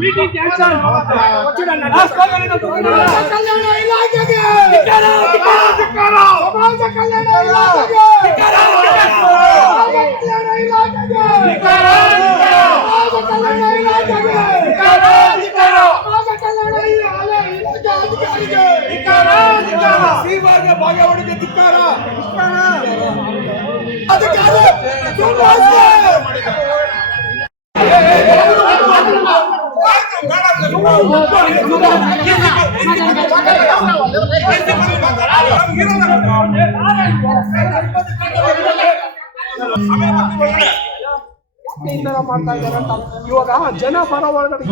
Meeting cancel. ಕಲ್ಯಾಣ ಇಲಾಖೆಗೆ ಸಮಾಜ ಕಲ್ಯಾಣ ಇಲಾಖೆಗೆ ಭಾಗವಹಿಗೆ ಧಿಕ್ಕಾರ. ಈ ತರ ಮಾಡ್ತಾ ಇದ್ದಾರೆ ಅಂತ ಇವಾಗ ಜನ ಬರೋ ಒಳಗಡೆ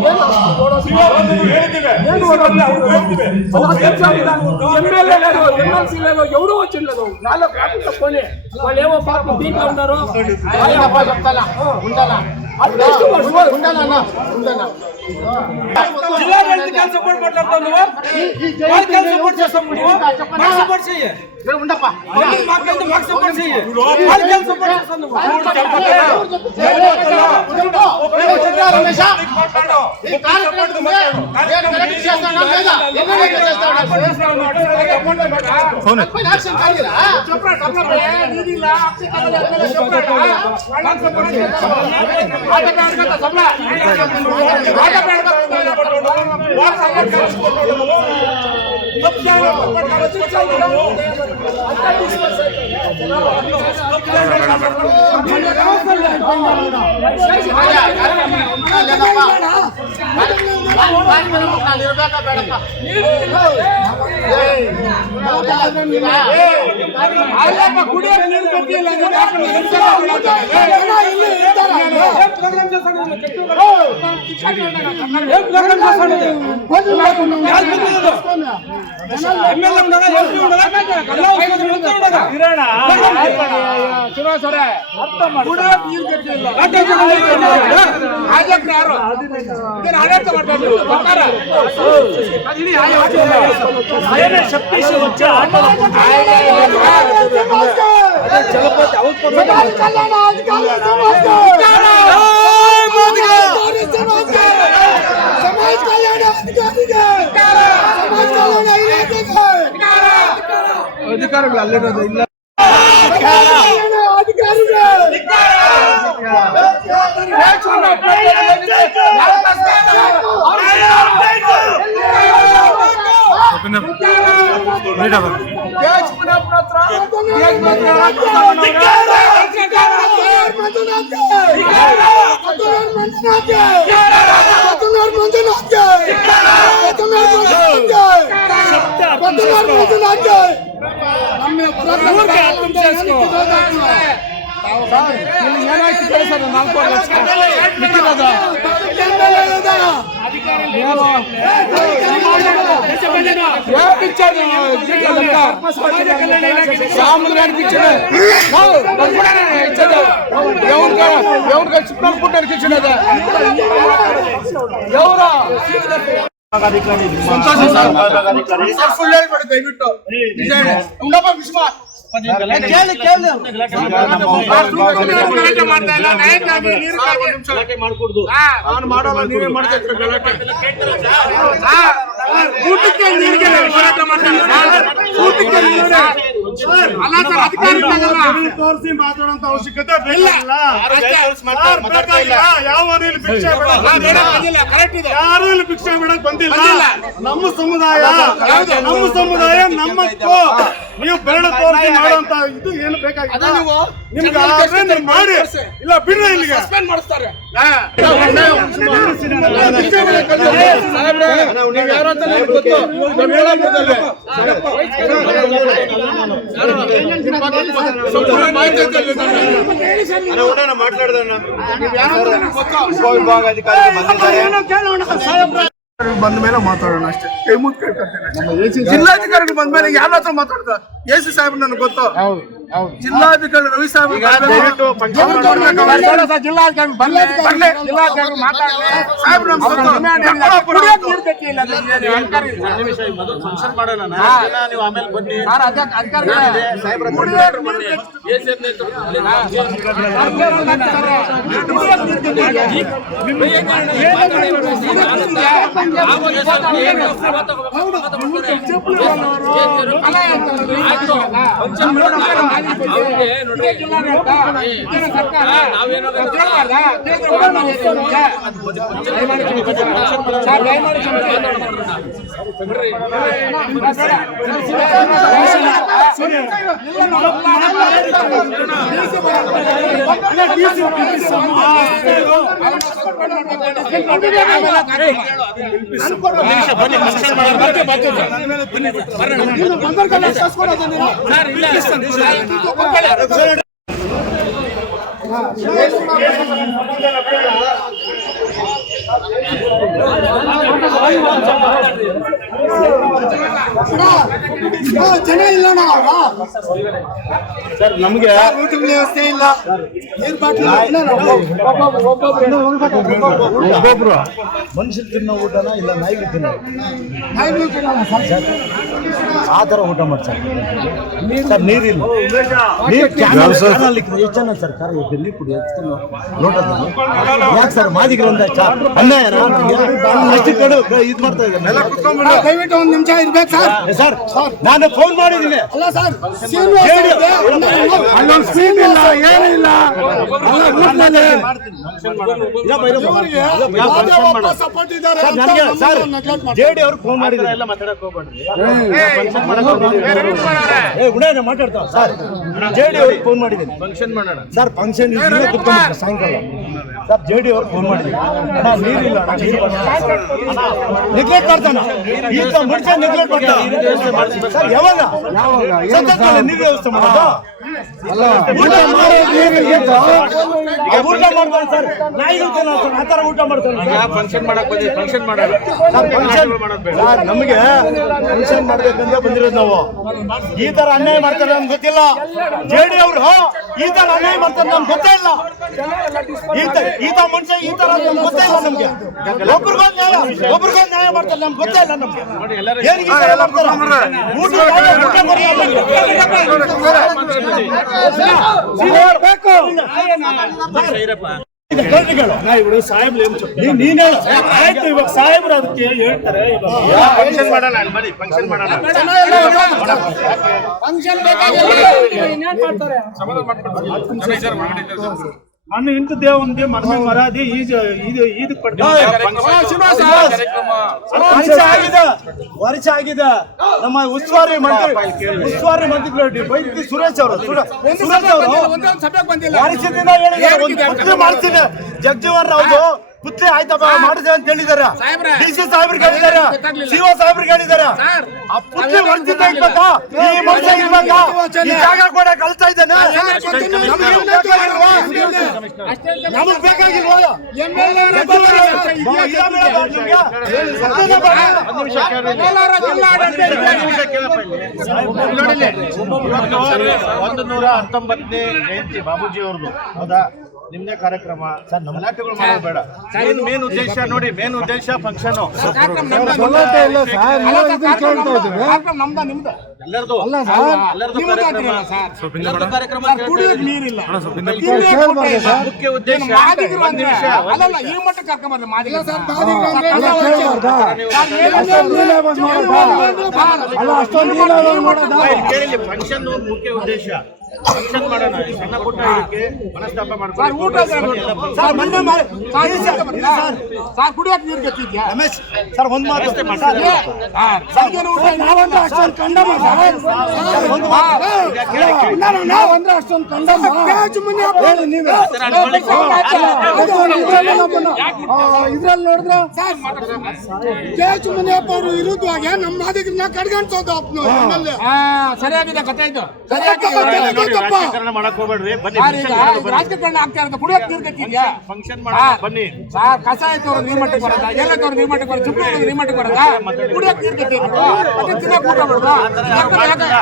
ಏನು ఎవడో వచ్చిండలేదు నాలో ట్రాఫిక్ తక్కువనే వాళ్ళు ఏమో పాపం దీంట్లో ఉన్నారు జిల్లా సపోర్ట్ మాట్లాడుతావు నువ్వు సపోర్ట్ చేస్తావు నువ్వు మాకు సపోర్ట్ చెయ్యి మాకు సపోర్ట్ చెయ్యి సపోర్ట్ చేస్తావు నువ్వు ಅಧಿಕಾರಿಗಳು ಅಲ್ಲಿರೋದು ಇಲ್ಲ ತೋರಿಸಿ ಮಾತಾಡುವಂತ ಅವಶ್ಯಕತೆ ಯಾರು ಇಲ್ಲಿ ಭಿಕ್ಷೆ ಬಿಡಕ್ ಬಂದಿಲ್ಲ. ನಮ್ಮ ಸಮುದಾಯ ನಮ್ಮಕ್ಕೂ ನೀವು ಬೆರಳ ತೋರಿಸಿ ಮಾಡುವಂತ ಇದು ಏನು ಬೇಕಾಗಿಲ್ಲ. ನಿಮ್ಗೆ ಮಾಡಿ ಇಲ್ಲ ಬಿಡ್ರಿ ಇಲ್ಲಿಗೆ ಸಸ್ಪೆಂಡ್ ಮಾಡಿಸ್ತಾರೆ. ಬಂದ ಮೇಲೆ ಮಾತಾಡೋಣ ಅಷ್ಟೇ. ಕೈ ಮುಗಿ ಕೇಳ್ಕೊಳ್ತೇನೆ. ಜಿಲ್ಲಾಧಿಕಾರಿಗಳು ಬಂದ ಮೇಲೆ ಯಾರ ಹತ್ರ ಮಾತಾಡ್ತಾರೆ? ಎಸಿ ಸಾಹೇಬ್ ನನಗೆ ಗೊತ್ತು. ಜಿಲ್ಲಾಧಿಕಾರಿ ರವಿ ಸಾಹೇಬ್ ಜನ ಇಲ್ಲ ಸರ್, ನಮ್ಗೆ ಊಟದ ವ್ಯವಸ್ಥೆ ಇಲ್ಲ. ಒಬ್ಬೊಬ್ರು ಮನುಷ್ಯರು ತಿನ್ನೋ ಊಟನ ಇಲ್ಲ ನಾಯಿಗೆ ತಿನ್ನೋ ಆ ಥರ ಊಟ ಮಾಡ್ತಾರೆ ಸರ್. ನೀರಿಲ್ಲ, ಎಷ್ಟು ಜನ ಸರ್ ಕಾರ ನೀರು ಕುಡಿ ಲೋಟದಲ್ಲಿ ಯಾಕೆ ಸರ್? ಮಾದಿಗರಿಂದ ಅನ್ಯಾಯ ಅಷ್ಟು ಕಡೆ ಇದು ಮಾಡ್ತಾ ಇದ್ದಾರೆ. ದಯವಿಟ್ಟು ಒಂದು ನಿಮಿಷ ಇರ್ಬೇಕು ಸರ್. ನಾನು ಫೋನ್ ಮಾಡಿದ್ದೀನಿ. ಅಲ್ಲ ಸರ್, ಜೆಡಿ ಅವ್ರು ಫೋನ್ ಮಾಡಿದ್ರೆ ಎಲ್ಲ ಮಾತಾಡಕ್ ಹೋಗ್ಬೇಡ್ರಿ. ಮಾತಾಡ್ತಾವ ಸರ್. ಜೆಡಿ ಅವ್ರಿಗೆ ಫೋನ್ ಮಾಡಿದ್ದೀನಿ ಫಂಕ್ಷನ್ ಮಾಡೋಣ ಸರ್. ಫಂಕ್ಷನ್ ಸಾಯಂಕಾಲ ಸರ್. ಜೆಡಿ ಅವ್ರಿಗೆ ಫೋನ್ ಮಾಡಿದ್ದೀನಿ. ನೀರಿಲ್ಲ, ನೆಗ್ಲೆಕ್ಟ್ ಮಾಡ್ತಾನ ಈಗ ಮುಂಚೆ ನೆಗ್ಲೆಕ್ಟ್ ಮಾಡ್ತಾನೆ ಸರ್. ಯಾವಾಗ ನೀರು ವ್ಯವಸ್ಥೆ ಮಾಡೋದು? ಊಟ ಮಾಡ್ತಾರೆ ಸರ್. ನಾಯಿಗಳು ಆ ಥರ ಊಟ ಮಾಡ್ತಾರೆ. ಫಂಕ್ಷನ್ ಮಾಡಕ್ ಬಂದಿ, ಫಂಕ್ಷನ್ ಮಾಡೋಣ ಸರ್. ನಮಗೆ ಫಂಕ್ಷನ್ ಮಾಡ್ಬೇಕಂತ ಬಂದಿರೋದು ನಾವು. ಈ ತರ ಅನ್ಯಾಯ ಮಾಡ್ತಾರೆ ನಮ್ಗೆ ಗೊತ್ತಿಲ್ಲ. ಜೆಡಿ ಅವರು ಈ ತರ ಅನ್ಯಾಯ ಮಾಡ್ತಾರೆ ನಮ್ಗೆ ಗೊತ್ತೇ ಇಲ್ಲ. ಈತ ಮನುಷ್ಯ ಈ ತರ ನಮ್ಗೆ ಗೊತ್ತೇ ಇಲ್ಲ. ನಮ್ಗೆ ಒಬ್ರಿಗೊಂದು ನ್ಯಾಯ ಮಾಡ್ತಾರೆ ನಮ್ಗೆ ಗೊತ್ತೇ ಇಲ್ಲ. ನಮ್ಗೆ ಏನ್ ಈ ತರ ಮಾಡ್ತಾರೆ? ಊಟ ಆಯ್ತು, ಇವಾಗ ಸಾಹೇಬ್ರು ಅದಕ್ಕೆ ಹೇಳ್ತಾರೆ. ಫಂಕ್ಷನ್ ಮಾಡೋಣ, ಫಂಕ್ಷನ್ ಮಾಡೋಣ. ಅನ್ನು ಇಂಥದ್ದೇ ಒಂದು ಮನಮೆ ಮರಾದಿ ಈದ್ ವರ್ಷ ಆಗಿದೆ. ನಮ್ಮ ಉಸ್ತುವಾರಿ ಮಂತ್ರಿ ಬೈತಿ ಸುರೇಶ್ ಅವರು ವರ್ಷದಿಂದ ಹೇಳಿದ್ದಾರೆ ಮಾಡ್ತೀನಿ. ಜಗಜೀವನ್ ರಾವ್ ಪುತ್ರಿ ಆಯ್ತಪ್ಪ ಮಾಡಿದೆ ಅಂತ ಹೇಳಿದಾರೆ. ಡಿಸಿ ಸಾಹೇಬ್ರಿಗೆ ಹೇಳಿದಾರೆ, ಸಿಒ ಸಾಹೇಬ್ರಿಗೆ ಹೇಳಿದಾರೆ. ಆ ಪುತ್ರಿ ವರ್ಷದಿಂದ ಇರ್ಬೇಕಾ? ಈ ಮನುಷ್ಯ ಇರ್ಬೇಕಾ? ಈ ಜಾಗ ಕೂಡ ಕಳ್ತಾ ಇದ್ದಾನೆ. ನಮಗ್ ಬೇಕಾಗಿಲ್ವಾ? ಒಂದು 119ನೇ ಜಯಂತಿ ಬಾಬೂಜಿ ಅವ್ರದ್ದು ಹೌದಾ? ನಿಮ್ದೇ ಕಾರ್ಯಕ್ರಮ ಸರ್. ಗಲಾಟೆಗಳು ಮಾಡೋದು ಬೇಡ. ಮೇನ್ ಉದ್ದೇಶ ನೋಡಿ, ಮೇನ್ ಉದ್ದೇಶ ಫಂಕ್ಷನ್ ಕಾರ್ಯಕ್ರಮ. ಮುಖ್ಯ ಉದ್ದೇಶ ಫಂಕ್ಷನ್ ಮುಖ್ಯ ಉದ್ದೇಶ ಫಂಕ್ಷನ್ ಮಾಡೋಣ. ಸಣ್ಣ ಪುಟ್ಟ ಇದಕ್ಕೆ ಮನಸ್ತಾಪ ಮಾಡ್ಕೊಂಡು ಕುಡಿಯಕ್ಕೆ ನೀರು ಗತ್ತಿದ್ಯಾ ಸರ್? ಒಂದ್ ಮಾತು ನಾವಂದ್ರೆ ಅಷ್ಟೊಂದು ಕಂಡಮ ನಾವಂದ್ರೆ ಅಷ್ಟೊಂದು ಕಂಡಮ ಇದ್ರಲ್ಲಿ ನೋಡಿದ್ರೆ ಕೇಶ್ ಮುನಿಯಪ್ಪ ಅವರು ವಿರುದ್ಧವಾಗಿ ನಮ್ಮ ಮಾದಿಗರನ್ನ ಕಡ್ಗಣಿಸೋದು ಸರಿಯಾಗಿದೆ ಕಥೆ ಇದು ರಾಜಕಾರಣ ಮಾಡಕ್ ಹೋಗ್ಬೇಡ್ರಿ ಬನ್ನಿ ರಾಜಕಾರಣ ಆಗ್ತಾ ಇರೋದು ಕುಡಿಯೋಕ್ ನೀರು ಕಟ್ಟಿದ್ಯಾ ಫಂಕ್ಷನ್ ಮಾಡಕ್ ಬನ್ನಿ ಸಾರ್ ಕಸ ಆಯ್ತು ನೀರ್ಮಟ್ಟಕ್ಕೆ ಬರೋದ ಎಲ್ಲತ್ತವ್ರು ನೀರ್ಮಟ್ಟಕ್ಕೆ ಬರೋದು ಚುಪ್ಪು ನೀರ್ಮಟ್ಟಕ್ಕೆ ಬರೋದ ಕುಡಿಯೋಕ್ ನೀರು ಕಟ್ಟಿದ್ರು ಮತ್ತೆ ತಿನ್ನಕ್ ಊಟ ಮಾಡೋದು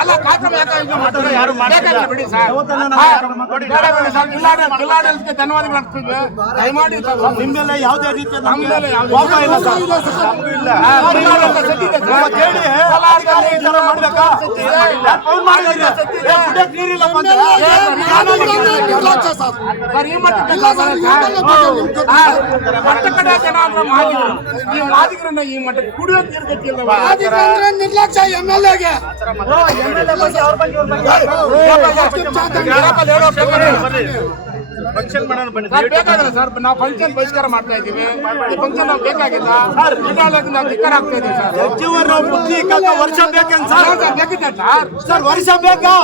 ಅಲ್ಲ ಕಾರ್ಯಕ್ರಮ ಯಾರು ಬೇಕಾಗಿಲ್ಲ ಬಿಡಿ ಸರ್ ಜಿಲ್ಲಾಡಳಿತಕ್ಕೆ ಧನ್ಯವಾದಗಳು ಅರ್ಪಿಸ್ತೀವಿ ದಯಮಾಡಿ ನಿಮ್ಮೆಲ್ಲ ಯಾವುದೇ ರೀತಿಯ ನಮ್ಮೆಲ್ಲ ಯಾವುದೇ ಕೋಪ ಇಲ್ಲ ಸರ್. ನಮಗೂ ಇಲ್ಲ. ಕೇಳಿ, ಈ ಥರ ಮಾಡ್ಬೇಕಾ? ಯಾಕ್ ಅವ್ರು ಮಾಡಿದ್ರೆ? ಕುಡಿಯಕ್ ನೀರಿಲ್ಲಪ್ಪ ಅಂದ್ರೆ? ಸರ್ ಈ ಮಟ್ಟಕ್ಕೆ ಮಟ್ಟ ಕಡೆ ಜನ ಅಂದ್ರೆ ಮಾದಿಗರು ಈ ಮಾದಿಗರನ್ನ ಈ ಮಟ್ಟಕ್ಕೆ ಕುಡಿಯೋಕ್ ನೀರು ಗಟ್ಟಿಲ್ಲ ನಿರ್ಲಕ್ಷ್ಯ MLA ಫಂಕ್ಷನ್ ಮಾಡೋಣ ಬನ್ನಿ ಸರ್ ಬೇಕಾಗಿಲ್ಲ ಸರ್ ನಾವು ಫಂಕ್ಷನ್ ಬಹಿಷ್ಕಾರ ಮಾಡ್ತಾ ಇದ್ದೀವಿ ಈ ಫಂಕ್ಷನ್ ನಾವು ಬೇಕಾಗಿಲ್ಲ ನಾವು ಧಿಕ್ಕಾರ ಆಗ್ತಾ ಇದ್ದೀವಿ ಸರ್ ಜೀವನ ಬುದ್ಧಿ ಕಲ್ತ ವರ್ಷ ಬೇಕಂತ ಸರ್. ಬೇಕಿದೆ ಸರ್ ಸರ್ ವರ್ಷ ಬೇಕಾ?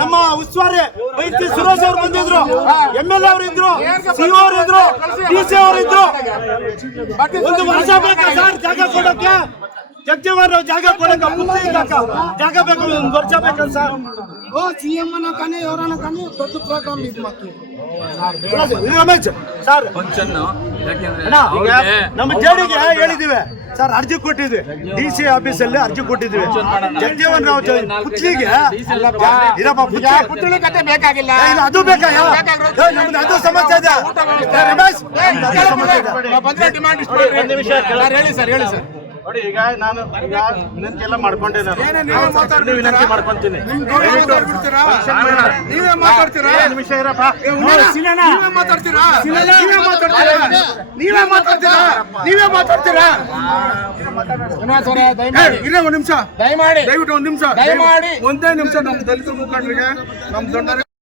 ನಮ್ಮ ಉಸ್ತುವಾರಿ ವೈದ್ಯ ಸುರೇಶ್ ಅವರು ಬಂದಿದ್ರು, MLA ಅವರು ಇದ್ರು, CO ಅವರು ಇದ್ರು, DC ಅವರು ಇದ್ರು. ಒಂದು ವರ್ಷ ಬೇಕಾ ಸರ್ ಜಾಗ ಕೊಡಕ್ಕೆ? ಜಗಜೀವನ್ ರಾವ್ ಜಾಗ ಕೊಡಕ್ಕೆ ಬುದ್ಧಿ ಜಾಗ ಬೇಕು, ಒಂದು ವರ್ಷ ಬೇಕಂತ ಸರ್. CM ಅನ್ನ ಕಾಣಿ ಇವರನ್ನ ಕಾಣಿ ದೊಡ್ಡ ಪ್ರೋಗ್ರಾಮ್ ಇದು ಮಾಡ್ತೀವಿ ರಮೇಶ್ ಸರ್ ಈಗ ನಮ್ಮ ಜೆಡಿಗೆ ಹೇಳಿದಿವಿ ಸರ್, ಅರ್ಜಿ ಕೊಟ್ಟಿದ್ವಿ DC ಆಫೀಸಲ್ಲಿ ಅರ್ಜಿ ಕೊಟ್ಟಿದ್ವಿ. ಜಗಜೀವನ್ ರಾವ್ ಪುತ್ಲಿಗೆ ಪುತ್ಳಿ ಕತೆ ಬೇಕಾಗಿಲ್ಲ ಅದು ಬೇಕಾ? ನಮ್ದು ಅದು ಸಮಸ್ಯೆ ಇದೆ ರಮೇಶ್, ಬಂದ್ರೆ ಡಿಮಾಂಡ್ ಇಷ್ಟು ಹೇಳಿ ಸರ್ ಹೇಳಿ ಸರ್ ನೋಡಿ. ಈಗ ನಾನು ವಿನಂತಿ ಎಲ್ಲ ಮಾಡ್ಕೊಂಡೆ, ನಾನು ವಿನಂತಿ ಮಾಡ್ಕೊಂತೀನಿ. ನೀವೇ ಮಾತಾಡ್ತೀರಾ? ನಿಮಿಷ ಇರಪ್ಪ. ನೀವೇ ಮಾತಾಡ್ತೀರಾ? ಒಂದ್ ನಿಮಿಷ ದಯಮಾಡಿ ದಯವಿಟ್ಟು ಒಂದ್ ನಿಮಿಷ ದಯಮಾಡಿ ಒಂದೇ ನಿಮಿಷ ನಮ್ಮ ದಲಿತ ಮುಖಂಡರಿಗೆ ನಮ್ಮ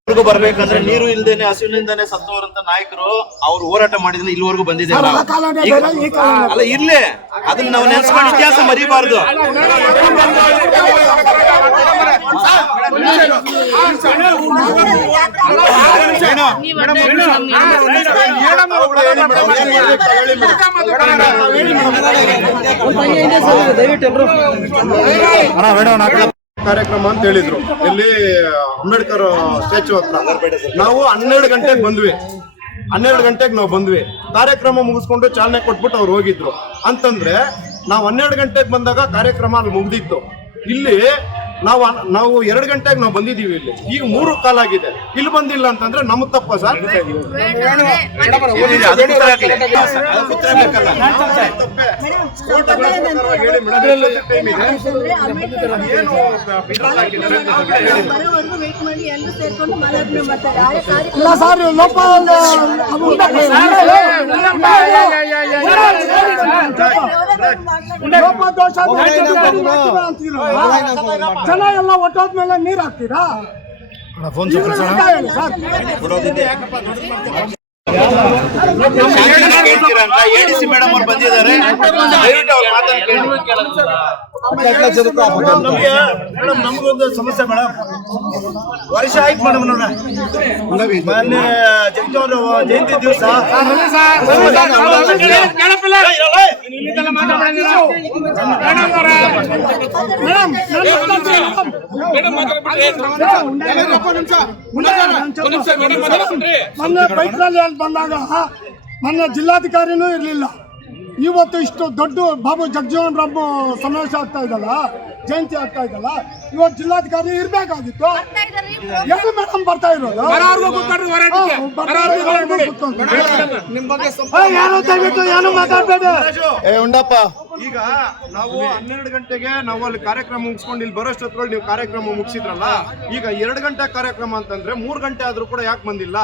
ದೊಡ್ಡ ಬರ್ಬೇಕಂದ್ರೆ ನೀರು ಇಲ್ದೇನೆ ಹಸುವಿನಿಂದಾನೆ ಸತ್ತವರಂತ ನಾಯಕರು ಅವ್ರು ಹೋರಾಟ ಮಾಡಿದ್ರೆ ಇಲ್ಲಿವರೆಗೂ ಬಂದಿದ್ದಾರೆ. ಅಲ್ಲ ಇರ್ಲಿ, ಅದನ್ನ ನಾವು ನೆನ್ಸ್ಕೊಂಡು ಇತಿಹಾಸ ಮರಿಬಾರ್ದು. ಕಾರ್ಯಕ್ರಮ ಅಂತ ಹೇಳಿದ್ರು ಇಲ್ಲಿ ಅಂಬೇಡ್ಕರ್ ಸ್ಟ್ಯಾಚು ಹತ್ರ. ನಾವು 12 ಗಂಟೆಗೆ ಬಂದ್ವಿ. 12 ಗಂಟೆಗೆ ನಾವು ಬಂದ್ವಿ. ಕಾರ್ಯಕ್ರಮ ಮುಗಿಸ್ಕೊಂಡು ಚಾಲನೆ ಕೊಟ್ಬಿಟ್ಟು ಅವ್ರು ಹೋಗಿದ್ರು. ಅಂತಂದ್ರೆ ನಾವು 12 ಗಂಟೆಗೆ ಬಂದಾಗ ಕಾರ್ಯಕ್ರಮ ಅಲ್ಲಿ ಮುಗ್ದಿತ್ತು. ಇಲ್ಲಿ ನಾವು 2 ಗಂಟೆಗೆ ನಾವು ಬಂದಿದ್ದೀವಿ. ಇಲ್ಲಿ ಈಗ 3 ಕಾಲ ಆಗಿದೆ. ಇಲ್ಲಿ ಬಂದಿಲ್ಲ ಅಂತಂದ್ರೆ ನಮ್ಗೆ ತಪ್ಪ ಸರ್. ಇಲ್ಲ ಸರ್ ಲೋಪ ಲೋಪದೋಷ ಜನ ಎಲ್ಲ ಒಟ್ಟೋದ್ಮೇಲೆ ನೀರ್ ಹಾಕ್ತೀರಾ? ADC ಮೇಡಮ್ ಅವ್ರು ಬಂದಿದ್ದಾರೆ, ದಯವಿಟ್ಟು ಅವ್ರ ಮೇಡಮ್ ನಮಗೊಂದು ಸಮಸ್ಯೆ ಮೇಡಮ್. ವರ್ಷ ಆಯ್ತು ಮೇಡಮ್ ನೋಡ್ರೆ ಮೊನ್ನೆ ಜಗಜೀವನ್ ರಾವ್ ಜಯಂತಿ ದಿವಸ ಮೊನ್ನೆ ಬೈಕ್ ರ್ಯಾಲಿ ಅಲ್ಲಿ ಬಂದಾಗ ಮೊನ್ನೆ ಜಿಲ್ಲಾಧಿಕಾರಿನೂ ಇರ್ಲಿಲ್ಲ. ಇವತ್ತು ಇಷ್ಟು ದೊಡ್ಡ ಬಾಬು ಜಗಜೀವನ್ ರಾಮ್ ಸಮಾವೇಶ ಆಗ್ತಾ ಇದಲ್ಲ, ಜಯಂತಿ ಆಗ್ತಾ ಇದಲ್ಲ, ಇವತ್ತು ಜಿಲ್ಲಾಧಿಕಾರಿ ಇರ್ಬೇಕಾಗಿತ್ತು. ಎಲ್ಲಿ ಮೇಡಮ್ ಬರ್ತಾ ಇರೋದು? ಯಾರು ದಯವಿಟ್ಟು ಏನು ಮಾತಾಡ್ಬೇಡಿ. ಉಂಡಪ್ಪ ಈಗ ನಾವು 12 ಗಂಟೆಗೆ ನಾವು ಅಲ್ಲಿ ಕಾರ್ಯಕ್ರಮ ಮುಗಿಸ್ಕೊಂಡು ಇಲ್ಲಿ ಬರೋಷ್ಟೊತ್ತಲ್ಲಿ ನೀವು ಕಾರ್ಯಕ್ರಮ ಮುಗಿಸಿದ್ರಲ್ಲ. ಈಗ 2 ಗಂಟೆ ಕಾರ್ಯಕ್ರಮ ಅಂತಂದ್ರೆ 3 ಗಂಟೆ ಆದ್ರೂ ಕೂಡ ಯಾಕೆ ಬಂದಿಲ್ಲ?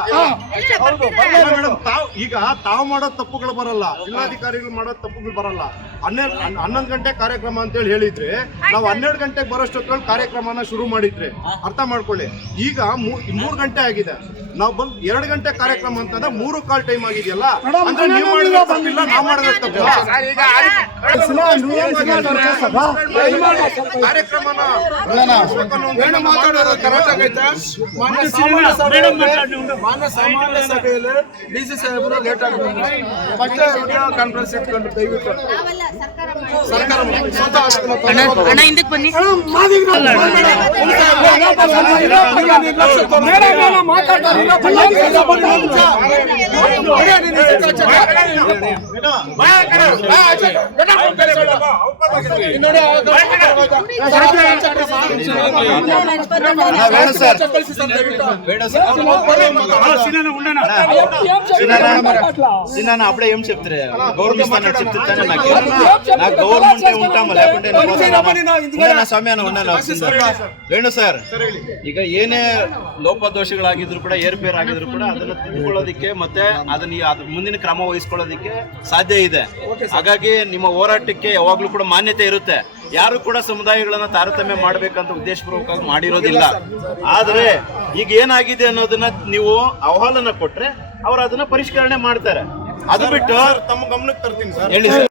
ಮೇಡಮ್ ಈಗ ತಾವು ಮಾಡೋ ತಪ್ಪುಗಳು ಬರಲ್ಲ, ಜಿಲ್ಲಾಧಿಕಾರಿಗಳು ಮಾಡೋ ತಪ್ಪುಗಳು ಬರಲ್ಲ. 11 ಗಂಟೆ ಕಾರ್ಯಕ್ರಮ ಅಂತೇಳಿ ಹೇಳಿದ್ರೆ ನಾವು 12 ಗಂಟೆಗೆ ಬರೋಷ್ಟೊತ್ತಲ್ಲಿ ಕಾರ್ಯಕ್ರಮನ ಶುರು ಮಾಡಿದ್ರಿ. ಅರ್ಥ ಮಾಡ್ಕೊಳ್ಳಿ. ಈಗ 3 ಗಂಟೆ ಆಗಿದೆ. ನಾವು ಬಂದು 2 ಗಂಟೆ ಕಾರ್ಯಕ್ರಮ ಅಂತಂದ್ರೆ 3 ಕಾಲ್ ಟೈಮ್ ಆಗಿದೆಯಲ್ಲ. ಅಂದ್ರೆ ನೀವು ಮಾಡಿದ್ರೆ ತಪ್ಪಿಲ್ಲ, ನಾವು ಮಾಡಿದ್ರೆ ತಪ್ಪಿಲ್ಲ. ಕಾರ್ಯಕ್ರಮನ ಏನು ಮಾತಾಡೋದು ಕರೆಕ್ಟ್ ಆಗೈತೆ? ಮಾನ್ಯ ಸಾಮಾನ್ಯ ಸಭೆಯಲ್ಲಿ ಡಿಸಿ ಸಾಹೇಬರು ಲೇಟ್ ಆಗ್ತದೆ. ಮತ್ತೆ ವಿಡಿಯೋ ಕಾನ್ಫರೆನ್ಸ್ ಇಟ್ಕೊಂಡು ದಯವಿಟ್ಟು ಸರ್ಕಾರ ಸ್ವತಃ ಅಣ್ಣ ಹಿಂದಕ್ಕೆ ಬನ್ನಿ. సినానా అప్పుడే ఏం చెప్తారు గవర్నమెంట్ చెప్తాను నాకు గవర్నమెంట్ ఉంటాము లేకుంటే నా ಸಮಯ ವೇಣು ಸರ್, ಈಗ ಏನೇ ಲೋಪದೋಷಗಳಾಗಿದ್ರು ಕೂಡ ಏರ್ಪೇರ್ ಆಗಿದ್ರು ಕೂಡ ಅದನ್ನ ತಿದ್ದುಕೊಳ್ಳೋದಿಕ್ಕೆ ಮತ್ತೆ ಅದನ್ನ ಮುಂದಿನ ಕ್ರಮ ವಹಿಸ್ಕೊಳ್ಳೋದಿಕ್ಕೆ ಸಾಧ್ಯ ಇದೆ. ಹಾಗಾಗಿ ನಿಮ್ಮ ಹೋರಾಟಕ್ಕೆ ಯಾವಾಗ್ಲೂ ಕೂಡ ಮಾನ್ಯತೆ ಇರುತ್ತೆ. ಯಾರು ಕೂಡ ಸಮುದಾಯಗಳನ್ನ ತಾರತಮ್ಯ ಮಾಡ್ಬೇಕಂತ ಉದ್ದೇಶಪೂರ್ವಕವಾಗಿ ಮಾಡಿರೋದಿಲ್ಲ. ಆದ್ರೆ ಈಗ ಏನಾಗಿದೆ ಅನ್ನೋದನ್ನ ನೀವು ಅಹವಾಲನ್ನ ಕೊಟ್ರೆ ಅವ್ರು ಅದನ್ನ ಪರಿಷ್ಕರಣೆ ಮಾಡ್ತಾರೆ. ಅದು ಬಿಟ್ಟು ತಮ್ಮ ಗಮನಕ್ಕೆ ತರ್ತೀನಿ ಸರ್. ಹೇಳಿ ಸರ್.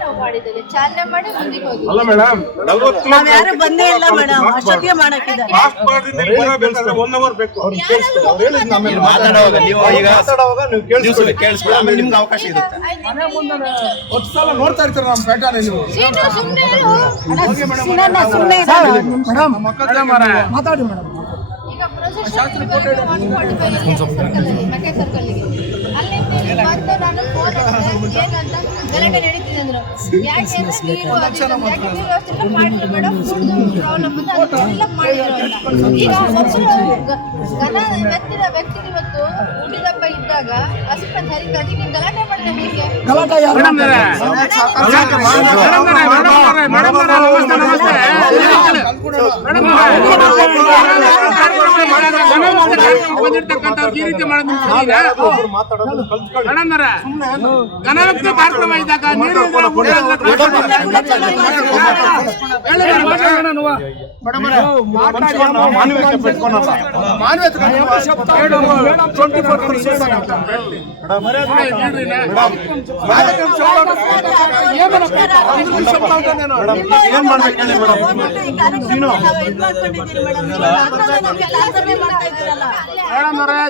ನಾವು ಮಾಡಿದ್ದೇವೆ, ಚಾಲನೆ ಮಾಡಿ ಮುಂದಕ್ಕೆ ಹೋಗಿ. ಅಲ್ಲ ಮೇಡಮ್, ಯಾರು ಬಂದೇ ಇಲ್ಲ ಮೇಡಮ್, ಅಷ್ಟೊತ್ತಿಗೆ ಮಾಡಕ್ಕಿದ್ದಾರೆ. ಮಾತಾಡುವಾಗ ನೀವು ಈಗ ಮಾತಾಡುವಾಗ ನೀವು ಕೇಳಿಸ್ಕೊಳ್ಳಿ, ಆಮೇಲೆ ನಿಮ್ಗೆ ಅವಕಾಶ ಇರುತ್ತೆ. ಒಟ್ಟು ಸಲ ನೋಡ್ತಾ ಇರ್ತೀರ ನಮ್ಮ ಪೇಟೆನ ನೀವು. ಮಾತಾಡಿ ಮೇಡಮ್. ಈಗ ಪ್ರೊಸೆಷನ್ ಮಕ್ಕೆ ಸರ್ಕಲ್ಗೆ ಅಲ್ಲಿಂದ ಬಂದು ನಾನು ಫೋನ್ ಹಚ್ಚಿದೆ, ಏನಂತ ಗಲಾಟೆ ನಡೀತಿದೆ ಅಂದ್ರು. ಯಾಕೆ ಅಂದ್ರೆ ನೀರು ಅಷ್ಟೆಲ್ಲ ಮಾಡಿದ್ರು ಮೇಡಮ್, ಪ್ರಾಬ್ಲಮ್ ಅಂತ ಅದೆಲ್ಲ ಮಾಡಿದ್ರು ಅಂತ. ಈಗ ಒಬ್ಬರು ಘನ ವ್ಯಕ್ತಿಗೆ ಇವತ್ತು ಹುಟ್ಟಿದಬ್ಬ ಇದ್ದಾಗ ಅಷ್ಟು ಅದಕ್ಕೆ ಗಲಾಟೆ ಮಾಡಿದ್ರೆ ಹೇಗೆ? ಗಲಾಟೆ ಯಾರು? ಈ ರೀತಿ ಮಾಡೋದು ಘನವ್ಯಕ್ತಿ ಕಾರ್ಯಕ್ರಮ ಇದ್ದಾಗ ನೀರು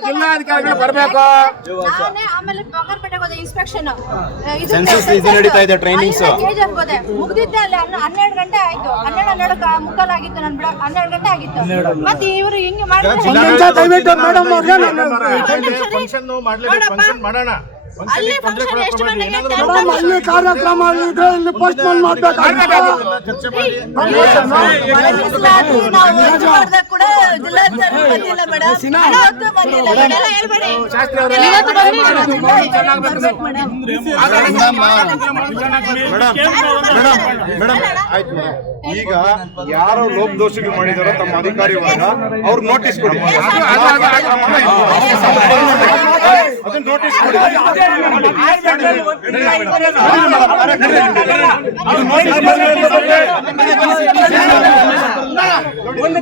ಜಿಲ್ಲಾಧಿಕಾರಿಗಳು ಬರಬೇಕು. ಆಮೇಲೆ ಬಂಗಾರಪೇಟೆಗೆ ಹೋದೆ ಇನ್ಸ್ಪೆಕ್ಷನ್, ಇದು ನಡೀತಾ ಇದೆ ಟ್ರೈನಿಂಗ್ಸ್. ಮುಗ್ದಿದ್ದೆ ಅಲ್ಲಿ 12 ಗಂಟೆ ಆಯ್ತು. 12 ಮುಕ್ಕಾಲ್ ಆಗಿತ್ತು, ನನ್ 12 ಗಂಟೆ ಆಗಿತ್ತು. ಮತ್ತೆ ಇವರು ಹಿಂಗೆ ಮಾಡೋಣ. ಅಲ್ಲಿ ಫಂಕ್ಷನ್ ಎಷ್ಟು ಗಂಟೆಗೆ ಅಂತ ಮೇಡಮ್, ಅಲ್ಲಿ ಕಾರ್ಯಕ್ರಮ ಇದೆ, ಇಲ್ಲಿ ಪೋಸ್ಟ್ ಪೋನ್ ಮಾಡ್ಬೇಕಾಗಿತ್ತು. ಚರ್ಚೆ ಮಾಡಿ. ಕೂಡ ಜಿಲ್ಲಾಧಿಕಾರಿ ಬಂದಿಲ್ಲ ಮೇಡಮ್, ಬಂದಿಲ್ಲ ಹೇಳ್ಬೇಡಿ. ಮೇಡಮ್ ಆಯ್ತು ಮೇಡಮ್. ಈಗ ಯಾರೋ ಲೋಪದೋಷಿಗಳು ಮಾಡಿದಾರೋ ತಮ್ಮ ಅಧಿಕಾರಿ ವರ್ಗ, ಅವ್ರು ನೋಟಿಸ್ ಕೊಡಿ. ಅದನ್ನ ನೋಟಿಸ್ ಕೊಡಿ. ಒಂದು